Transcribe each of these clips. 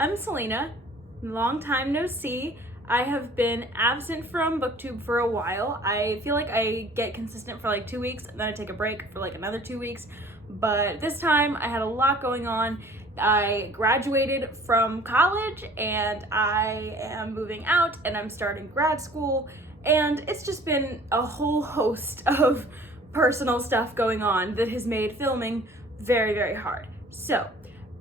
I'm Selena. Long time no see. I have been absent from BookTube for a while. I feel like I get consistent for like 2 weeks and then I take a break for like another 2 weeks. But this time I had a lot going on. I graduated from college and I am moving out and I'm starting grad school, and it's just been a whole host of personal stuff going on that has made filming very, very hard. So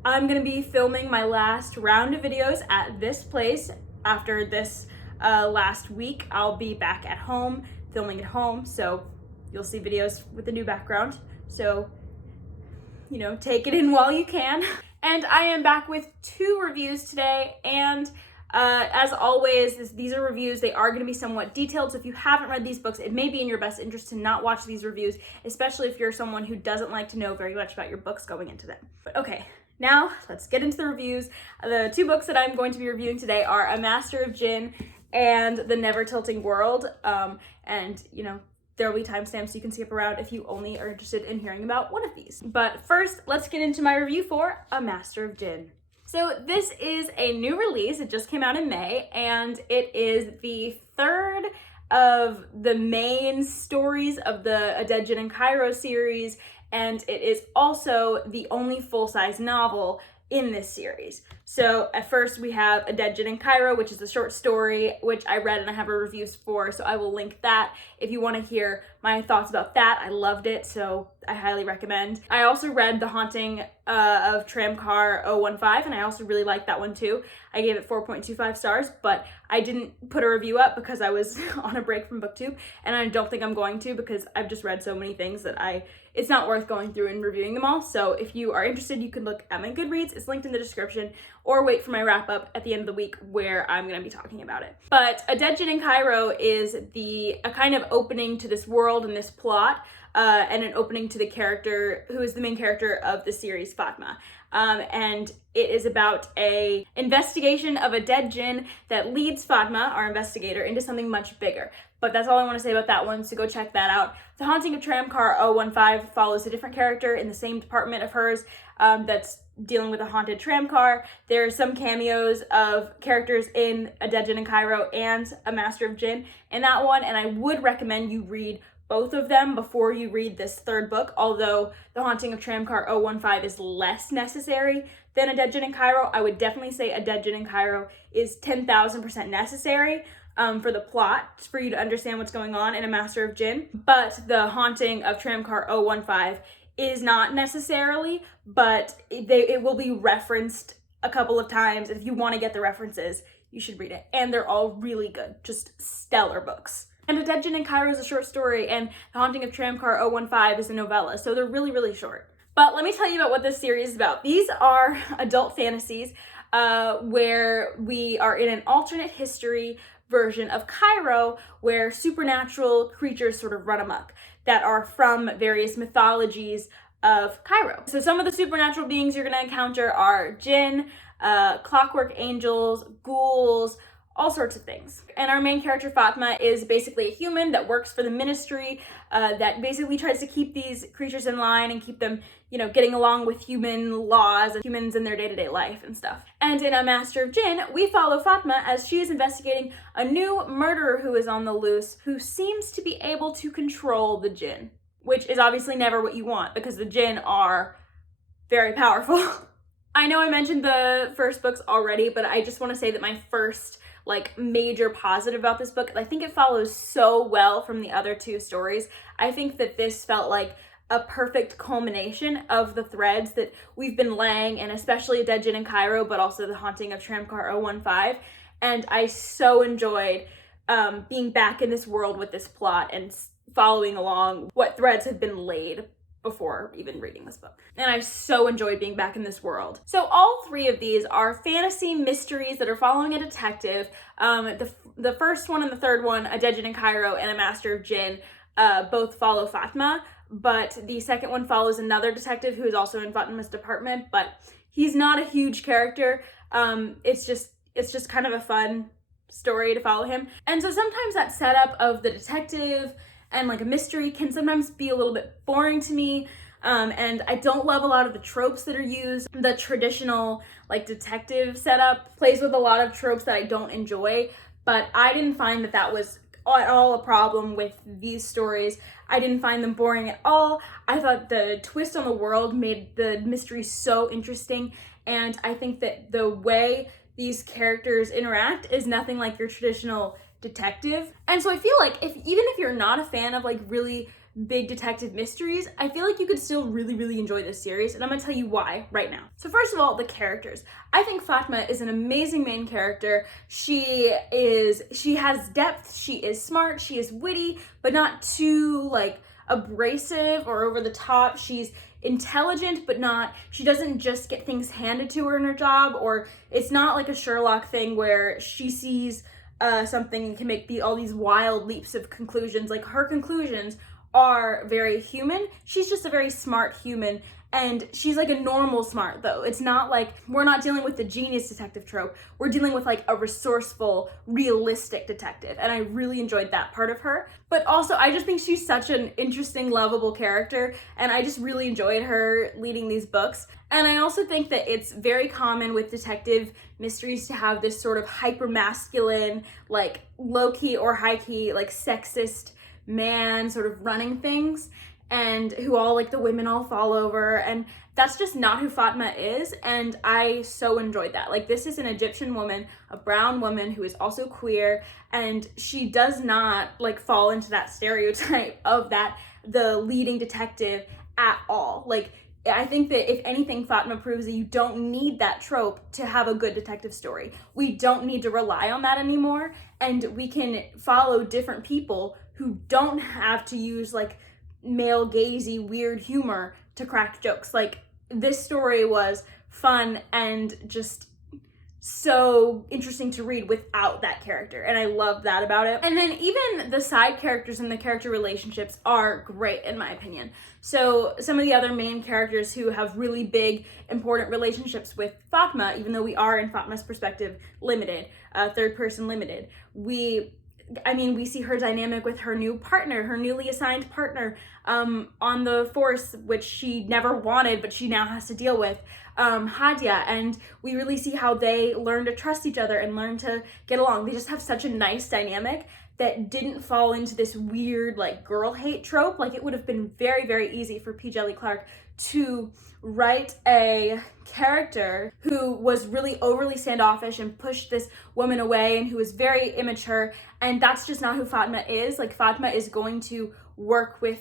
I'm gonna be filming my last round of videos at this place. After this last week, I'll be back at home, filming at home, so you'll see videos with a new background. So, you know, take it in while you can. And I am back with 2 reviews today, and as always, these are reviews. They are going to be somewhat detailed, so if you haven't read these books, it may be in your best interest to not watch these reviews, especially if you're someone who doesn't like to know very much about your books going into them. But okay, now let's get into the reviews. The 2 books that I'm going to be reviewing today are A Master of Djinn and The Never Tilting World, and you know, there will be timestamps so you can skip around if you only are interested in hearing about one of these. But first, let's get into my review for A Master of Djinn. So this is a new release. It just came out in May, and it is the 3rd of the main stories of the A Dead Djinn in Cairo series, and it is also the only full-size novel in this series. So at first we have A Dead Djinn in Cairo, which is a short story, which I read and I have a review for, so I will link that if you want to hear my thoughts about that. I loved it, so I highly recommend. I also read The Haunting of Tramcar 015, and I also really liked that one too. I gave it 4.25 stars, but I didn't put a review up because I was on a break from BookTube, and I don't think I'm going to because I've just read so many things that it's not worth going through and reviewing them all. So if you are interested, you can look at my Goodreads. It's linked in the description, or wait for my wrap up at the end of the week where I'm going to be talking about it. But A Dead Djinn in Cairo is a kind of opening to this world and this plot, and an opening to the character who is the main character of the series, Fatma. And it is about a investigation of a dead djinn that leads Fatma, our investigator, into something much bigger. But that's all I want to say about that one, so go check that out. The Haunting of Tramcar 015 follows a different character in the same department of hers that's dealing with a haunted tramcar. There are some cameos of characters in A Dead Djinn in Cairo and A Master of Djinn in that one, and I would recommend you read both of them before you read this 3rd book, although The Haunting of Tramcar 015 is less necessary than A Dead Djinn in Cairo. I would definitely say A Dead Djinn in Cairo is 10,000% necessary for the plot, for you to understand what's going on in A Master of Djinn. But The Haunting of Tramcar 015 is not necessarily, but it will be referenced a couple of times. If you want to get the references, you should read it. And they're all really good, just stellar books. And A Dead Djinn in Cairo is a short story, and The Haunting of Tramcar 015 is a novella, so they're really, really short. But let me tell you about what this series is about. These are adult fantasies where we are in an alternate history version of Cairo where supernatural creatures sort of run amok that are from various mythologies of Cairo. So some of the supernatural beings you're going to encounter are jinn, clockwork angels, ghouls, all sorts of things. And our main character, Fatma, is basically a human that works for the ministry that basically tries to keep these creatures in line and keep them, you know, getting along with human laws and humans in their day-to-day life and stuff. And in A Master of Djinn, we follow Fatma as she is investigating a new murderer who is on the loose, who seems to be able to control the jinn, which is obviously never what you want because the jinn are very powerful. I know I mentioned the first books already, but I just want to say that my first major positive about this book, I think it follows so well from the other 2 stories. I think that this felt like a perfect culmination of the threads that we've been laying, and especially A Dead Djinn in Cairo, but also The Haunting of Tramcar 015. And I so enjoyed being back in this world with this plot and following along what threads had been laid before even reading this book. And I so enjoyed being back in this world. So all 3 of these are fantasy mysteries that are following a detective. The first one and the 3rd one, A Dead Djinn in Cairo and A Master of Djinn, both follow Fatma, but the second one follows another detective who is also in Fatma's department, but he's not a huge character. It's just kind of a fun story to follow him. And so sometimes that setup of the detective and like a mystery can sometimes be a little bit boring to me. And I don't love a lot of the tropes that are used. The traditional like detective setup plays with a lot of tropes that I don't enjoy, but I didn't find that that was at all a problem with these stories. I didn't find them boring at all. I thought the twist on the world made the mystery so interesting, and I think that the way these characters interact is nothing like your traditional detective. And so I feel like even if you're not a fan of like really big detective mysteries, I feel like you could still really enjoy this series, and I'm gonna tell you why right now. So first of all, the characters. I think Fatma is an amazing main character. She has depth, she is smart, she is witty, but not too like abrasive or over the top. She's intelligent, but she doesn't just get things handed to her in her job, or it's not like a Sherlock thing where she sees something and can make all these wild leaps of conclusions. Like, her conclusions are very human. She's just a very smart human, and she's like a normal smart though. It's not like, we're not dealing with the genius detective trope. We're dealing with like a resourceful, realistic detective, and I really enjoyed that part of her. But also, I just think she's such an interesting, lovable character, and I just really enjoyed her leading these books. And I also think that it's very common with detective mysteries to have this sort of hyper-masculine, like low-key or high-key, like sexist man sort of running things, and who all like the women all fall over, and that's just not who Fatma is, and I so enjoyed that. Like, this is an Egyptian woman, a brown woman who is also queer, and she does not like fall into that stereotype of the leading detective at all. Like, I think that if anything, Fatma proves that you don't need that trope to have a good detective story. We don't need to rely on that anymore, and we can follow different people who don't have to use like male gazy weird humor to crack jokes. Like, this story was fun and just so interesting to read without that character, and I love that about it. And then even the side characters and the character relationships are great in my opinion. So some of the other main characters who have really big important relationships with Fatma, even though we are in Fatma's perspective limited, third person limited, we see her dynamic with her new partner, her newly assigned partner on the force, which she never wanted, but she now has to deal with, Hadia. And we really see how they learn to trust each other and learn to get along. They just have such a nice dynamic that didn't fall into this weird like girl hate trope. Like, it would have been very easy for P. Djeli Clark to write a character who was really overly standoffish and pushed this woman away and who was very immature, and that's just not who Fatma is. Like, Fatma is going to work with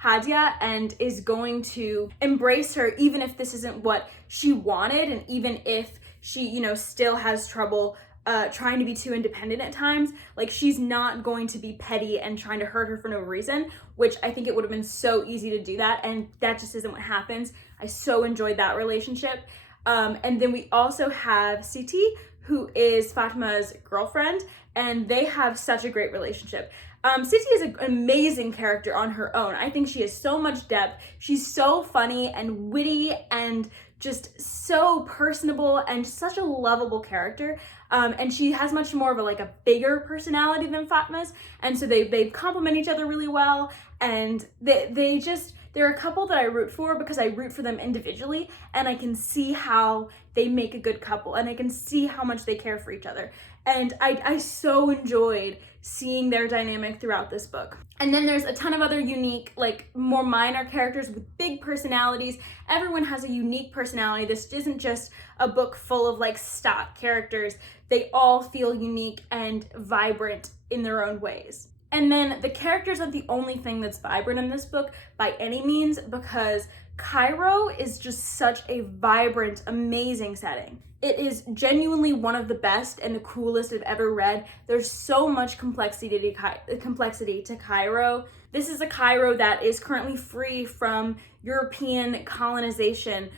Hadia and is going to embrace her even if this isn't what she wanted, and even if she, still has trouble trying to be too independent at times. Like, she's not going to be petty and trying to hurt her for no reason, which I think it would have been so easy to do that, and that just isn't what happens. I so enjoyed that relationship. And then we also have Siti, who is Fatma's girlfriend, and they have such a great relationship. Siti is an amazing character on her own. I think she has so much depth. She's so funny and witty and just so personable and such a lovable character. And she has much more of a bigger personality than Fatma's, and so they complement each other really well, and they're a couple that I root for because I root for them individually, and I can see how they make a good couple, and I can see how much they care for each other. And I so enjoyed seeing their dynamic throughout this book. And then there's a ton of other unique, more minor characters with big personalities. Everyone has a unique personality. This isn't just a book full of stock characters. They all feel unique and vibrant in their own ways. And then the characters aren't the only thing that's vibrant in this book by any means, because Cairo is just such a vibrant, amazing setting. It is genuinely one of the best and the coolest I've ever read. There's so much complexity to Cairo. This is a Cairo that is currently free from European colonization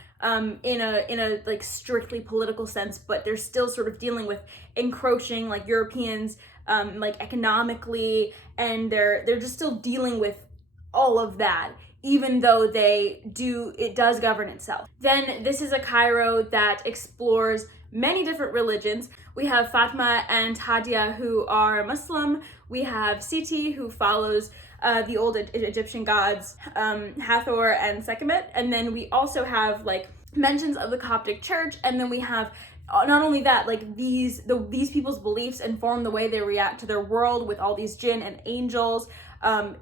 in a strictly political sense, but they're still sort of dealing with encroaching Europeans economically, and they're just still dealing with all of that, even though it does govern itself. Then this is a Cairo that explores many different religions. We have Fatma and Hadia, who are Muslim. We have Siti, who follows the old Egyptian gods, Hathor and Sekhmet. And then we also have like mentions of the Coptic church, and then we have not only that, like these people's beliefs inform the way they react to their world with all these jinn and angels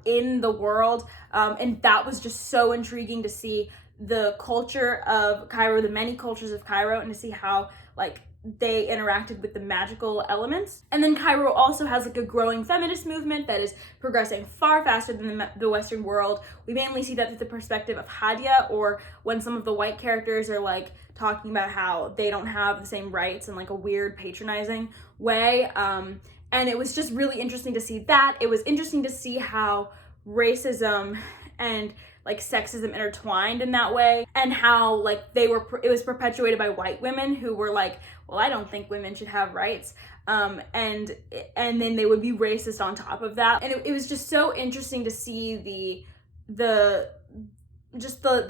in the world, and that was just so intriguing to see the culture of Cairo, the many cultures of Cairo, and to see how like they interacted with the magical elements. And then Cairo also has like a growing feminist movement that is progressing far faster than the Western world. We mainly see that through the perspective of Hadia, or when some of the white characters are like talking about how they don't have the same rights in like a weird patronizing way. And it was just really interesting to see that. It was interesting to see how racism and like sexism intertwined in that way, and how like it was perpetuated by white women who were like, well, I don't think women should have rights, and then they would be racist on top of that. And it was just so interesting to see the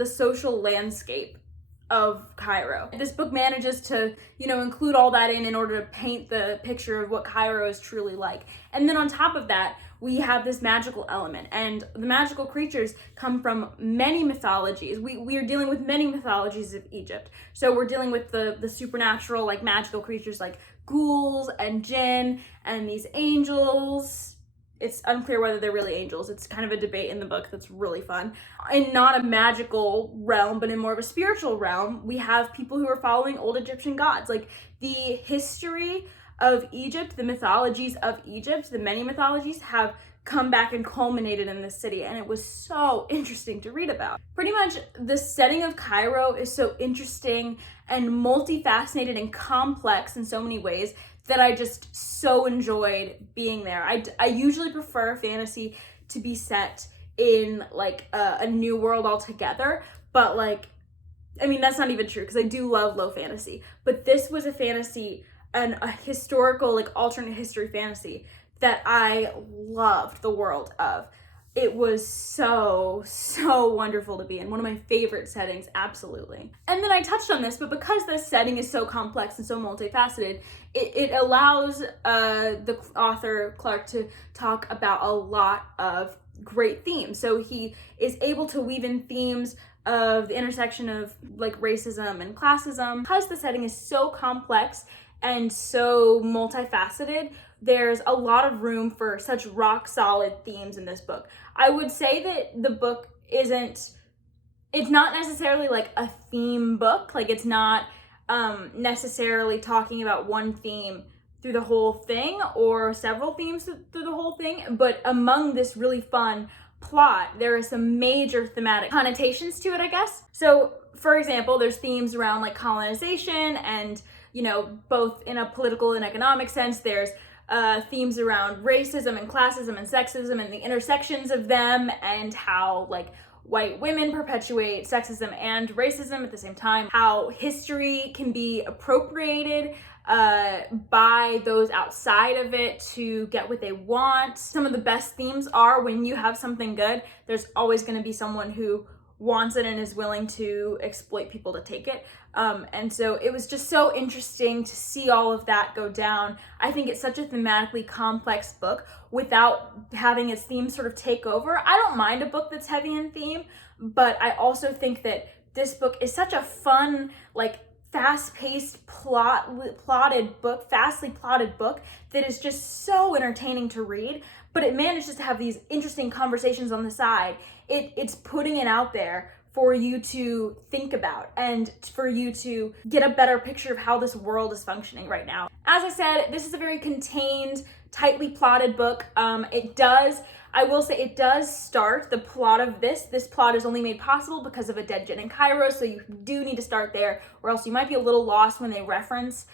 social landscape of Cairo. This book manages to, include all that in order to paint the picture of what Cairo is truly like. And then on top of that, we have this magical element, and the magical creatures come from many mythologies. We are dealing with many mythologies of Egypt. So we're dealing with the supernatural, like magical creatures like ghouls and jinn and these angels. It's unclear whether they're really angels. It's kind of a debate in the book that's really fun. In not a magical realm, but in more of a spiritual realm, we have people who are following old Egyptian gods. Like the history of Egypt, the mythologies of Egypt, the many mythologies have come back and culminated in this city, and it was so interesting to read about. Pretty much the setting of Cairo is so interesting and multifaceted and complex in so many ways that I just so enjoyed being there. I usually prefer fantasy to be set in like a new world altogether, but like, I mean, that's not even true because I do love low fantasy, but this was a fantasy and a historical, like alternate history fantasy that I loved the world of. It was so wonderful to be in. One of my favorite settings, absolutely. And then I touched on this, but because this setting is so complex and so multifaceted, it allows the author, Clark, to talk about a lot of great themes. So he is able to weave in themes of the intersection of like racism and classism. Because the setting is so complex and so multifaceted, there's a lot of room for such rock solid themes in this book. I would say that the book it's not necessarily like a theme book. Like it's not necessarily talking about one theme through the whole thing or several themes through the whole thing, but among this really fun plot, there are some major thematic connotations to it, I guess. So for example, there's themes around like colonization and, both in a political and economic sense. There's themes around racism and classism and sexism and the intersections of them, and how like white women perpetuate sexism and racism at the same time, how history can be appropriated by those outside of it to get what they want. Some of the best themes are when you have something good, there's always going to be someone who wants it and is willing to exploit people to take it. And so it was just so interesting to see all of that go down. I think it's such a thematically complex book without having its theme sort of take over. I don't mind a book that's heavy in theme, but I also think that this book is such a fun, like fast-paced, fastly plotted book that is just so entertaining to read, but it manages to have these interesting conversations on the side. It's putting it out there for you to think about and for you to get a better picture of how this world is functioning right now. As I said, this is a very contained, tightly plotted book. I will say it does start the plot of this plot is only made possible because of a dead djinn in Cairo, so you do need to start there, or else you might be a little lost when they reference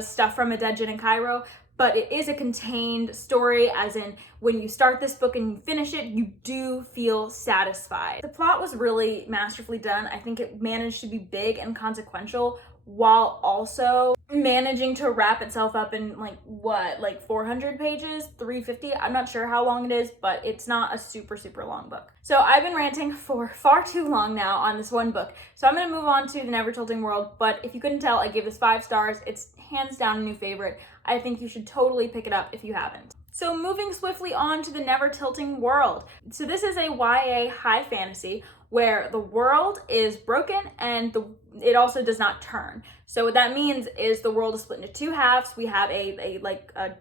stuff from a dead djinn in Cairo. But it is a contained story, as in when you start this book and you finish it, you do feel satisfied. The plot was really masterfully done. I think it managed to be big and consequential while also managing to wrap itself up in like 400 pages, 350. I'm not sure how long it is, but it's not a super long book. So I've been ranting for far too long now on this one book. So I'm gonna move on to The Never Tilting World, but if you couldn't tell, I gave this 5 stars. It's hands down a new favorite. I think you should totally pick it up if you haven't. So moving swiftly on to the Never Tilting World. So this is a YA high fantasy where the world is broken and it also does not turn. So what that means is the world is split into two halves. We have a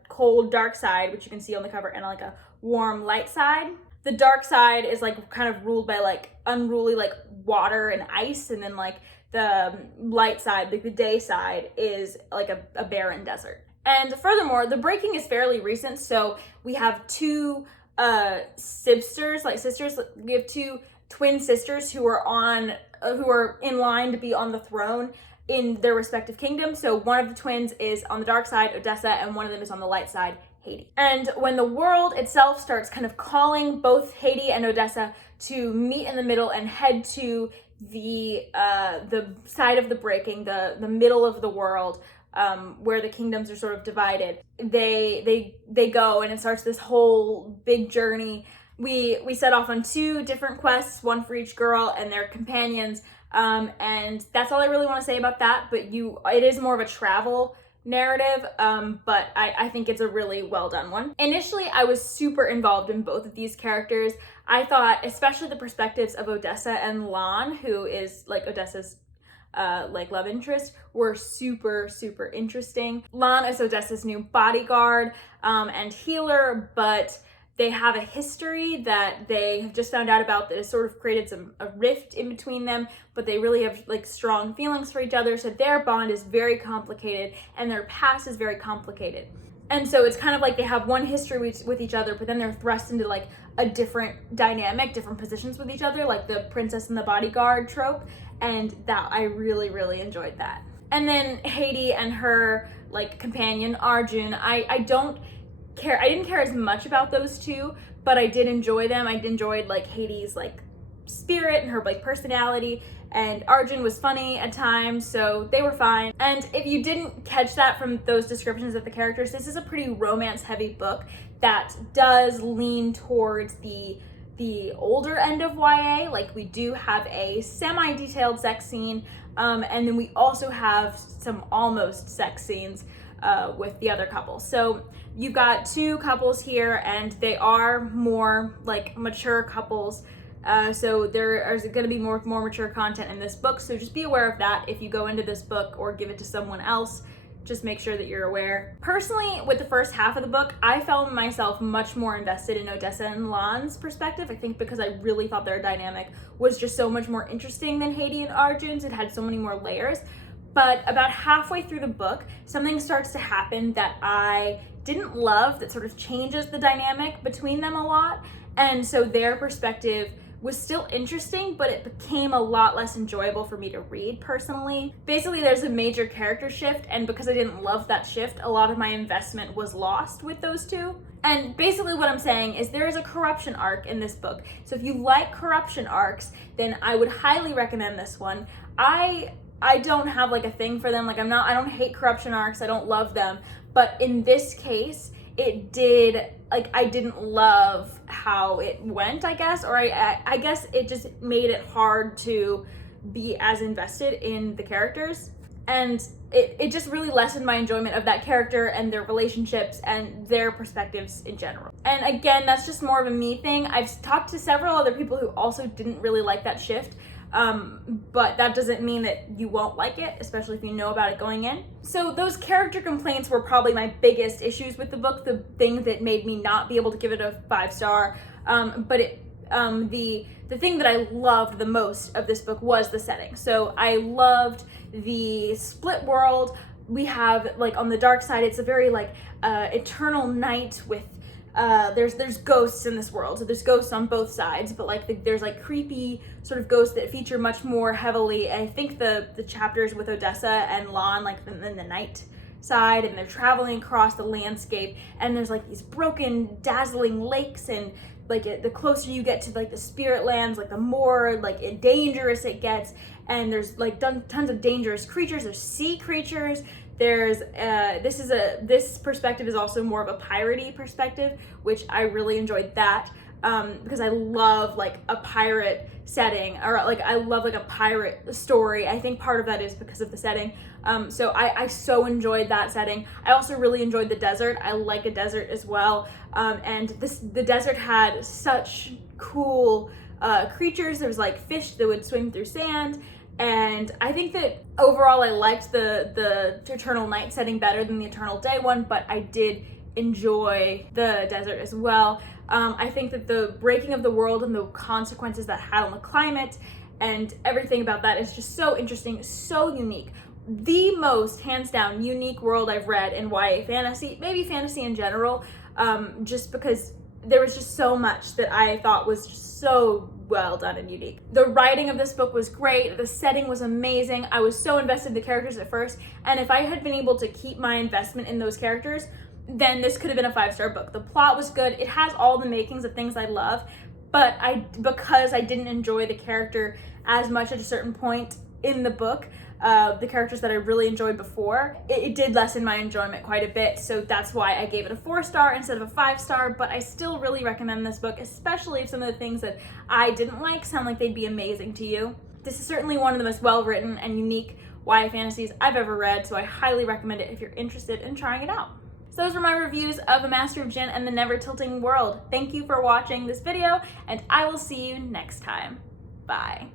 cold dark side, which you can see on the cover, and like a warm light side. The dark side is like kind of ruled by like unruly like water and ice, and then like the light side, like the day side, is like a barren desert. And furthermore, the breaking is fairly recent, so we have two sisters. We have two twin sisters who are in line to be on the throne in their respective kingdoms. So one of the twins is on the dark side, Odessa, and one of them is on the light side, Haiti. And when the world itself starts kind of calling both Haiti and Odessa to meet in the middle and head to the side of the breaking, the middle of the world, where the kingdoms are sort of divided, they go, and it starts this whole big journey. We set off on two different quests, one for each girl and their companions, and that's all I really want to say about that. But it is more of a travel narrative, but I think it's a really well done one. Initially, I was super involved in both of these characters. I thought, especially the perspectives of Odessa and Lan, who is like Odessa's love interest, were super interesting. Lan is Odessa's new bodyguard and healer, but they have a history that they have just found out about that has sort of created a rift in between them, but they really have like strong feelings for each other. So their bond is very complicated and their past is very complicated. And so it's kind of like they have one history with each other, but then they're thrust into like a different dynamic, different positions with each other, like the princess and the bodyguard trope. And that I really enjoyed that. And then Haiti and her like companion Arjun, I didn't care as much about those two, but I did enjoy them. I enjoyed like Haiti's like spirit and her like personality, and Arjun was funny at times, so they were fine. And if you didn't catch that from those descriptions of the characters, this is a pretty romance heavy book that does lean towards the older end of YA. Like, we do have a semi-detailed sex scene, and then we also have some almost sex scenes with the other couple. So you've got two couples here, and they are more like mature couples. So there is going to be more mature content in this book. So just be aware of that if you go into this book or give it to someone else. Just make sure that you're aware. Personally, with the first half of the book, I found myself much more invested in Odessa and Lan's perspective. I think because I really thought their dynamic was just so much more interesting than Haiti and Arjun's. It had so many more layers. But about halfway through the book, something starts to happen that I didn't love, that sort of changes the dynamic between them a lot. And so their perspective was still interesting, but it became a lot less enjoyable for me to read personally. Basically, there's a major character shift, and because I didn't love that shift, a lot of my investment was lost with those two. And basically what I'm saying is there is a corruption arc in this book. So if you like corruption arcs, then I would highly recommend this one. I don't have like a thing for them. Like, I don't hate corruption arcs. I don't love them. But in this case, it did, like, I didn't love how it went, I guess, or I guess it just made it hard to be as invested in the characters. And it just really lessened my enjoyment of that character and their relationships and their perspectives in general. And again, that's just more of a me thing. I've talked to several other people who also didn't really like that shift. But that doesn't mean that you won't like it, especially if you know about it going in. So those character complaints were probably my biggest issues with the book, the thing that made me not be able to give it a 5-star. But the thing that I loved the most of this book was the setting. So I loved the split world. We have, like, on the dark side, it's a very like eternal night with there's ghosts in this world. So there's ghosts on both sides, but like there's like creepy sort of ghosts that feature much more heavily. I think the chapters with Odessa and Lan, like in the night side, and they're traveling across the landscape, and there's like these broken, dazzling lakes, and like the closer you get to like the spirit lands, like the more like dangerous it gets. And there's like tons of dangerous creatures. There's sea creatures. There's this perspective is also more of a piratey perspective, which I really enjoyed that. because I love like a pirate setting, or like I love like a pirate story. I think part of that is because of the setting. So I so enjoyed that setting. I also really enjoyed the desert. I like a desert as well. And the desert had such cool creatures. There was like fish that would swim through sand. And I think that overall I liked the Eternal Night setting better than the Eternal Day one, but I did enjoy the desert as well. I think that the breaking of the world and the consequences that had on the climate and everything about that is just so interesting, so unique. The most, hands down, unique world I've read in YA fantasy, maybe fantasy in general, just because there was just so much that I thought was just so well done and unique. The writing of this book was great, the setting was amazing, I was so invested in the characters at first, and if I had been able to keep my investment in those characters, then this could have been a 5-star book. The plot was good, it has all the makings of things I love, but because I didn't enjoy the character as much at a certain point in the book, the characters that I really enjoyed before, it did lessen my enjoyment quite a bit, so that's why I gave it a 4-star instead of a 5-star, but I still really recommend this book, especially if some of the things that I didn't like sound like they'd be amazing to you. This is certainly one of the most well-written and unique YA fantasies I've ever read, so I highly recommend it if you're interested in trying it out. So those were my reviews of A Master of Djinn and the Never Tilting World. Thank you for watching this video, and I will see you next time. Bye.